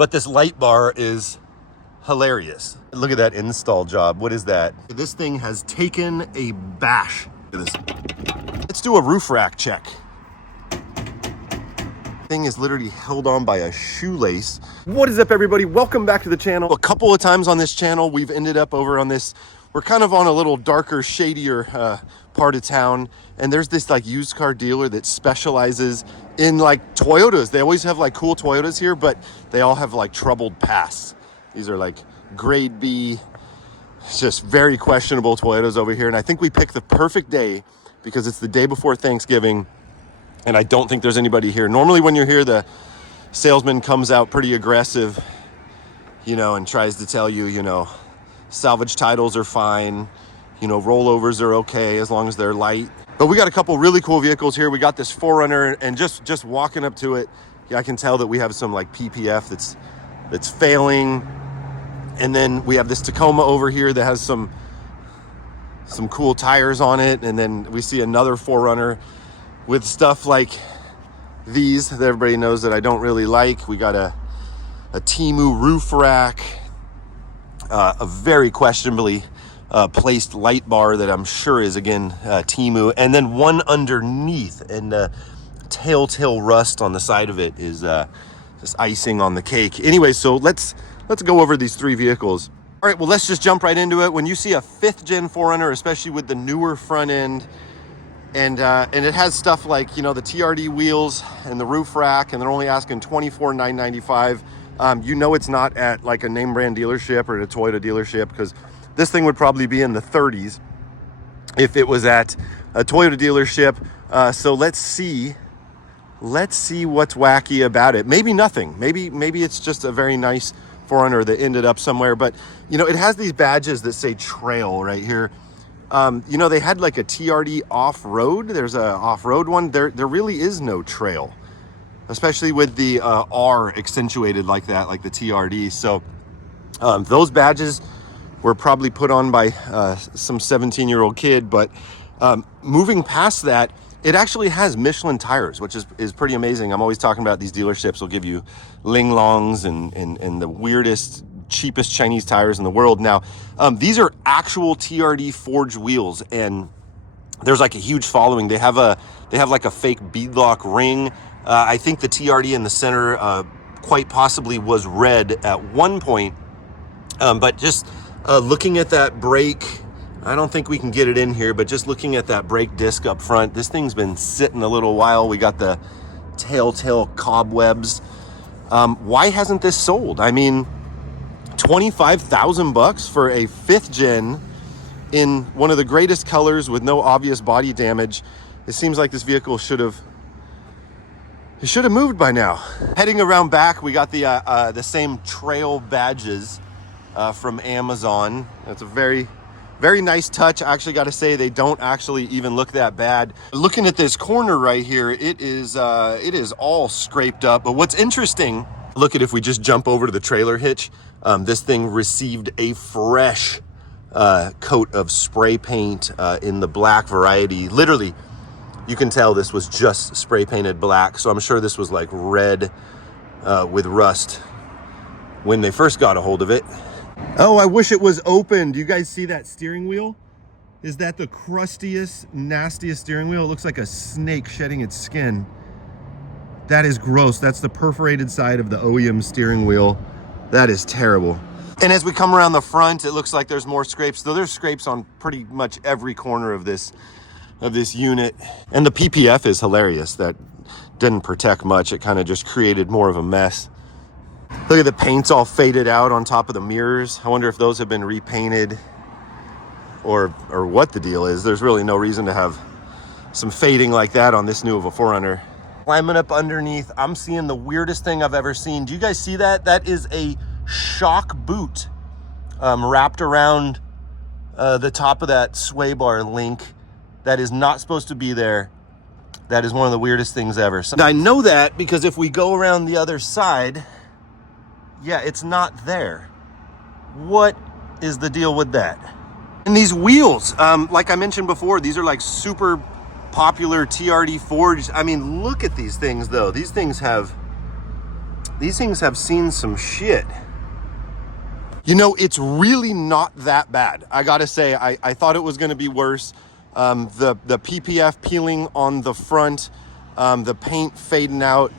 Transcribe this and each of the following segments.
But this light bar is hilarious. Look at that install job. What is that? This thing has taken a bash. Look at this. Let's do a roof rack check. Thing is literally held on by a shoelace. What is up, everybody? Welcome back to the channel. A couple of times on this channel, we've ended up over on this. We're kind of on a little darker, shadier part of town. And there's this like used car dealer that specializes in like Toyotas. They always have like cool Toyotas here, but they all have like troubled pasts. These are like grade B, just very questionable Toyotas over here. And I think we picked the perfect day because it's the day before Thanksgiving. And I don't think there's anybody here. Normally when you're here, the salesman comes out pretty aggressive, you know, and tries to tell you, you know, salvage titles are fine. You know, rollovers are okay as long as they're light. But we got a couple really cool vehicles here. We got this 4Runner, and just walking up to it, yeah, I can tell that we have some like PPF that's failing. And then we have this Tacoma over here that has some cool tires on it. And then we see another 4Runner with stuff like these that everybody knows that I don't really like. We got a Temu roof rack, a very questionably placed light bar that I'm sure is again Temu, and then one underneath, and telltale rust on the side of it is just icing on the cake. Anyway, so let's go over these three vehicles. All right, well, let's just jump right into it. When you see a 5th gen 4Runner, especially with the newer front end, and it has stuff like, you know, the TRD wheels and the roof rack, and they're only asking $24,995. You know, it's not at like a name brand dealership or a Toyota dealership, because this thing would probably be in the 30s if it was at a Toyota dealership. So let's see what's wacky about it. Maybe nothing. Maybe it's just a very nice 4Runner that ended up somewhere. But you know, it has these badges that say trail right here. You know, they had like a TRD off-road. There's a off-road one. There really is no trail, especially with the R accentuated like that, like the TRD. So those badges were probably put on by some 17-year-old kid. But moving past that, it actually has Michelin tires, which is pretty amazing. I'm always talking about these dealerships will give you Ling Longs and the weirdest, cheapest Chinese tires in the world. Now, these are actual TRD forged wheels, and there's like a huge following. They have like a fake beadlock ring. I think the TRD in the center quite possibly was red at one point. But just looking at that brake, I don't think we can get it in here, but just looking at that brake disc up front, this thing's been sitting a little while. We got the telltale cobwebs. Why hasn't this sold? I mean, $25,000 for a 5th gen in one of the greatest colors with no obvious body damage. It seems like this vehicle should have moved by now. Heading around back, we got the same trail badges from Amazon. That's a very, very nice touch. I actually got to say, they don't actually even look that bad. Looking at this corner right here, it is all scraped up. But what's interesting, look at, if we just jump over to the trailer hitch, this thing received a fresh coat of spray paint in the black variety. Literally, you can tell this was just spray painted black. So I'm sure this was like red with rust when they first got a hold of it. Oh, I wish it was open. Do you guys see that steering wheel? Is that the crustiest, nastiest steering wheel? It looks like a snake shedding its skin. That is gross. That's the perforated side of the OEM steering wheel. That is terrible. And as we come around the front, it looks like there's more scrapes. Though there's scrapes on pretty much every corner of this unit. And the PPF is hilarious. That didn't protect much. It kind of just created more of a mess. Look at the paint's all faded out on top of the mirrors. I wonder if those have been repainted or what the deal is. There's really no reason to have some fading like that on this new of a 4Runner. Climbing up underneath, I'm seeing the weirdest thing I've ever seen. Do you guys see that? That is a shock boot wrapped around the top of that sway bar link. That is not supposed to be there. That is one of the weirdest things ever. So I know that because if we go around the other side, yeah, it's not there. What is the deal with that? And these wheels, like I mentioned before, these are like super popular TRD forged. I mean, look at these things though. These things have These things have seen some shit. You know, it's really not that bad. I gotta say, I thought it was gonna be worse. The PPF peeling on the front, the paint fading out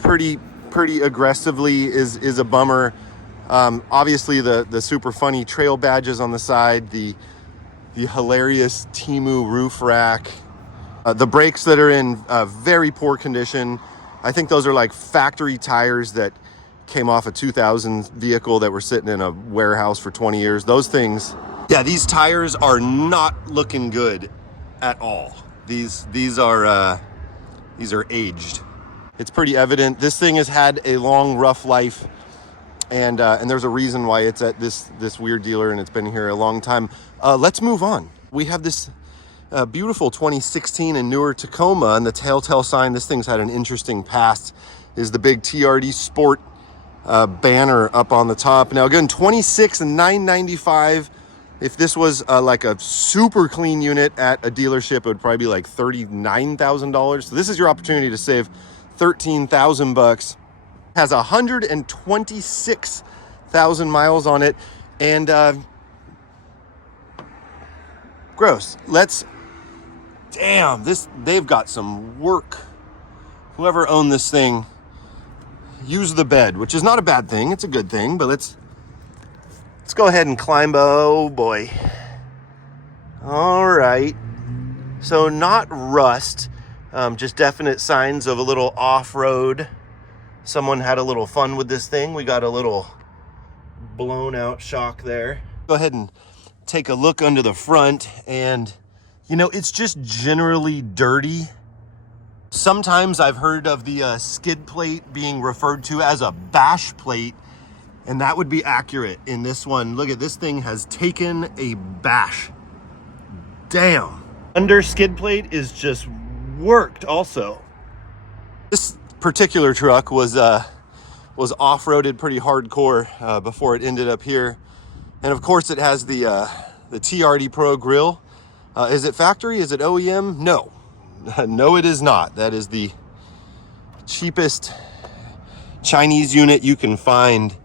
pretty aggressively is a bummer. Obviously the super funny trail badges on the side, the hilarious Temu roof rack, the brakes that are in very poor condition. I think those are like factory tires that came off a 2000 vehicle that were sitting in a warehouse for 20 years. Those things, yeah, these tires are not looking good at all. These are aged. It's pretty evident. This thing has had a long, rough life, and there's a reason why it's at this weird dealer and it's been here a long time. Let's move on. We have this beautiful 2016 and newer Tacoma, and the telltale sign this thing's had an interesting past is the big TRD Sport banner up on the top. Now again, 26 and $995. If this was like a super clean unit at a dealership, it would probably be like $39,000. So this is your opportunity to save 13,000 bucks. Has 126,000 miles on it, and gross. Damn, they've got some work. Whoever owned this thing, use the bed, which is not a bad thing. It's a good thing, but let's go ahead and climb. Oh boy. All right. So not rust, just definite signs of a little off-road. Someone had a little fun with this thing. We got a little blown out shock there. Go ahead and take a look under the front, and you know, it's just generally dirty. Sometimes I've heard of the skid plate being referred to as a bash plate, and that would be accurate in this one. Look at this thing has taken a bash. Damn. Under skid plate is just worked also. This particular truck was off-roaded pretty hardcore before it ended up here. And of course it has the TRD Pro grill. Is it factory? Is it OEM? No. No, it is not. That is the cheapest Chinese unit you can find.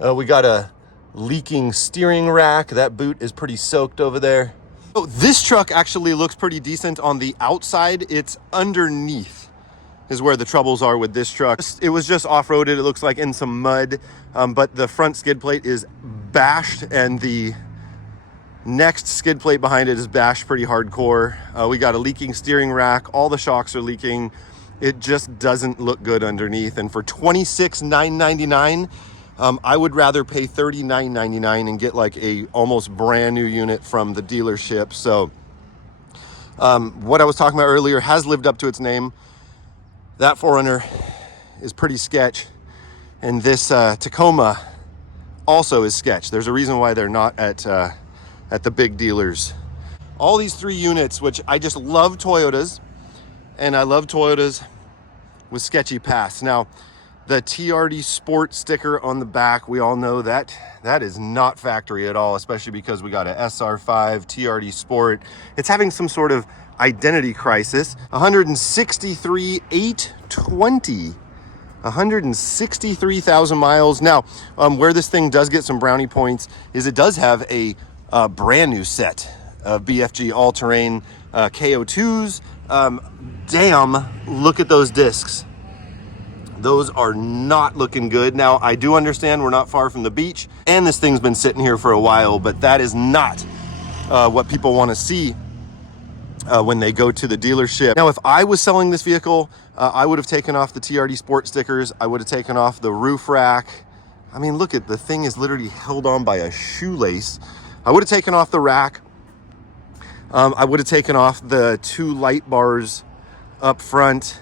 We got a leaking steering rack. That boot is pretty soaked over there. Oh, this truck actually looks pretty decent on the outside. It's underneath is where the troubles are with this truck. It was just off-roaded, it looks like, in some mud, but the front skid plate is bashed, and the next skid plate behind it is bashed pretty hardcore. We got a leaking steering rack. All the shocks are leaking. It just doesn't look good underneath. And for $26,999, I would rather pay $39.99 and get like a almost brand new unit from the dealership. So what I was talking about earlier has lived up to its name. That 4Runner is pretty sketch, and this Tacoma also is sketch. There's a reason why they're not at the big dealers. All these three units, which I just love Toyotas, and I love Toyotas with sketchy past. Now, the TRD Sport sticker on the back, we all know that is not factory at all, especially because we got a SR5 TRD Sport. It's having some sort of identity crisis. 163,820. 163,000 miles. Now, where this thing does get some brownie points is it does have a brand new set of BFG all-terrain KO2s. Damn, look at those discs. Those are not looking good. Now, I do understand we're not far from the beach, and this thing's been sitting here for a while, but that is not what people want to see when they go to the dealership. Now, if I was selling this vehicle, I would have taken off the TRD Sport stickers. I would have taken off the roof rack. I mean, look at the thing is literally held on by a shoelace. I would have taken off the rack. I would have taken off the two light bars up front.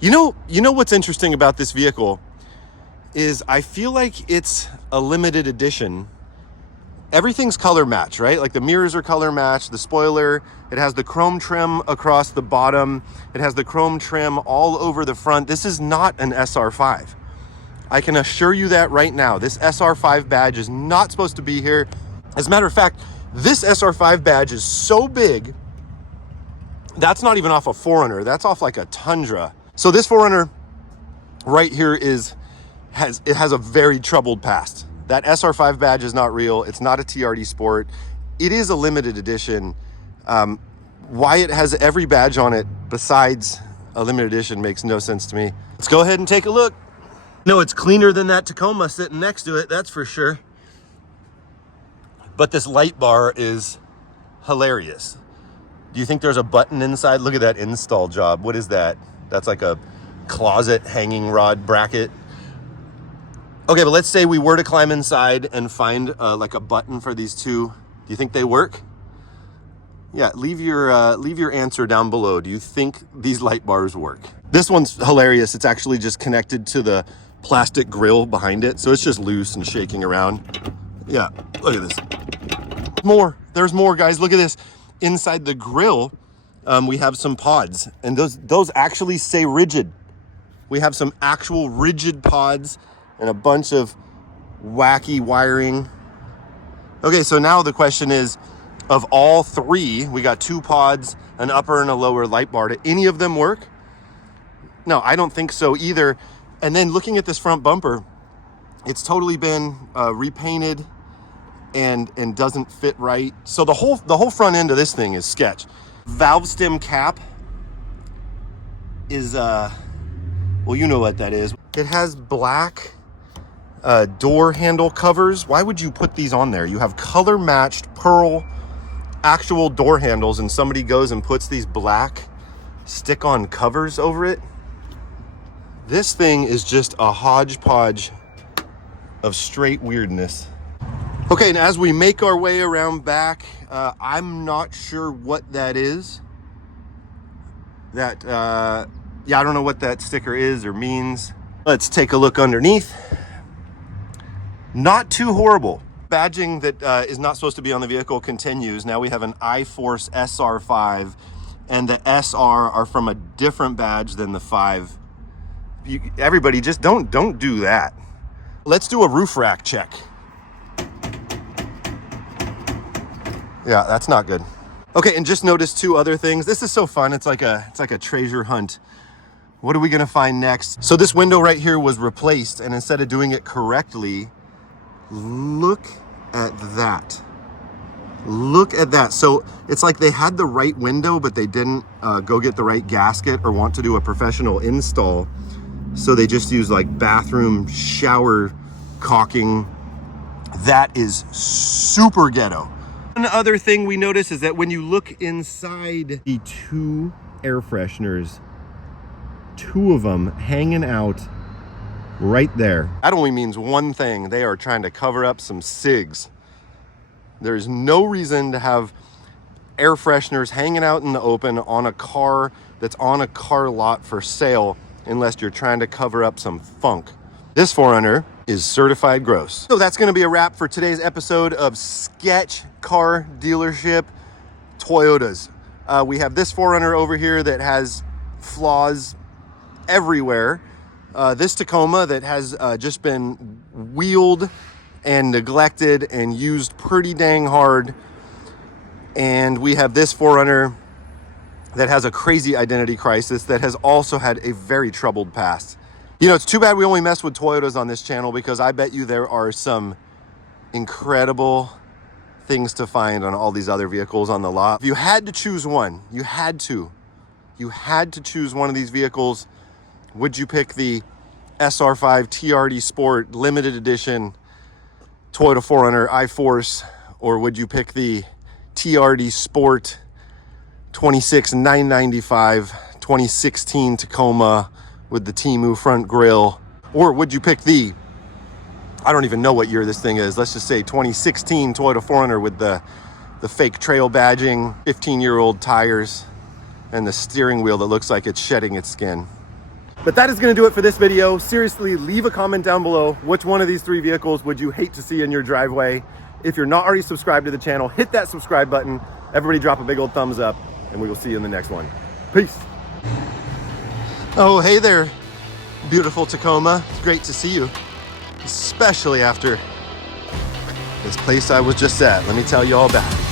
You know what's interesting about this vehicle is I feel like it's a limited edition. Everything's color match, right? Like the mirrors are color match, the spoiler, it has the chrome trim across the bottom, it has the chrome trim all over the front. This is not an SR5. I can assure you that right now. This SR5 badge is not supposed to be here. As a matter of fact, this SR5 badge is so big, that's not even off a 4Runner, that's off like a Tundra. So this 4Runner right here has a very troubled past. That SR5 badge is not real. It's not a TRD Sport. It is a limited edition. Why it has every badge on it besides a limited edition makes no sense to me. Let's go ahead and take a look. No, it's cleaner than that Tacoma sitting next to it, that's for sure. But this light bar is hilarious. Do you think there's a button inside? Look at that install job. What is that? That's like a closet hanging rod bracket. Okay, but let's say we were to climb inside and find like a button for these two. Do you think they work? Yeah, leave your answer down below. Do you think these light bars work? This one's hilarious. It's actually just connected to the plastic grill behind it. So it's just loose and shaking around. Yeah, look at this. More, there's more, guys. Look at this. Inside the grill, we have some pods, and those actually say rigid. We have some actual rigid pods and a bunch of wacky wiring. Okay, so now the question is, of all three, we got two pods, an upper and a lower light bar. Do any of them work? No, I don't think so either. And then looking at this front bumper, it's totally been repainted and doesn't fit right. So the whole front end of this thing is sketch. Valve stem cap is well, you know what that is. It has black door handle covers. Why would you put these on there? You have color matched pearl actual door handles, and somebody goes and puts these black stick-on covers over it. This thing is just a hodgepodge of straight weirdness. Okay, and as we make our way around back, I'm not sure what that is. That, yeah, I don't know what that sticker is or means. Let's take a look underneath. Not too horrible. Badging that is not supposed to be on the vehicle continues. Now we have an I-Force SR5, and the SR are from a different badge than the 5. Everybody just don't do that. Let's do a roof rack check. Yeah, that's not good. Okay, and just notice two other things. This is so fun. It's like a treasure hunt. What are we gonna find next? So this window right here was replaced, and instead of doing it correctly, look at that. Look at that. So it's like they had the right window, but they didn't go get the right gasket or want to do a professional install. So they just use like bathroom shower caulking. That is super ghetto. One other thing we notice is that when you look inside the two air fresheners, two of them hanging out right there. That only means one thing. They are trying to cover up some cigs. There's no reason to have air fresheners hanging out in the open on a car that's on a car lot for sale unless you're trying to cover up some funk. This 4Runner is certified gross. So that's gonna be a wrap for today's episode of Sketch Car Dealership Toyotas. We have this 4Runner over here that has flaws everywhere. This Tacoma that has just been wheeled and neglected and used pretty dang hard. And we have this 4Runner that has a crazy identity crisis that has also had a very troubled past. You know, it's too bad we only mess with Toyotas on this channel, because I bet you there are some incredible things to find on all these other vehicles on the lot. If you had to choose one, you had to choose one of these vehicles, would you pick the SR5 TRD Sport limited edition Toyota 4Runner I-Force, or would you pick the TRD Sport 26,995 2016 Tacoma with the Temu front grille? Or would you pick the, I don't even know what year this thing is, let's just say 2016 Toyota 4Runner with the fake trail badging, 15-year-old tires, and the steering wheel that looks like it's shedding its skin? But that is going to do it for this video. Seriously, leave a comment down below. Which one of these three vehicles would you hate to see in your driveway? If you're not already subscribed to the channel, hit that subscribe button. Everybody drop a big old thumbs up, and we will see you in the next one. Peace. Oh, hey there, beautiful Tacoma. It's great to see you, especially after this place I was just at. Let me tell you all about it.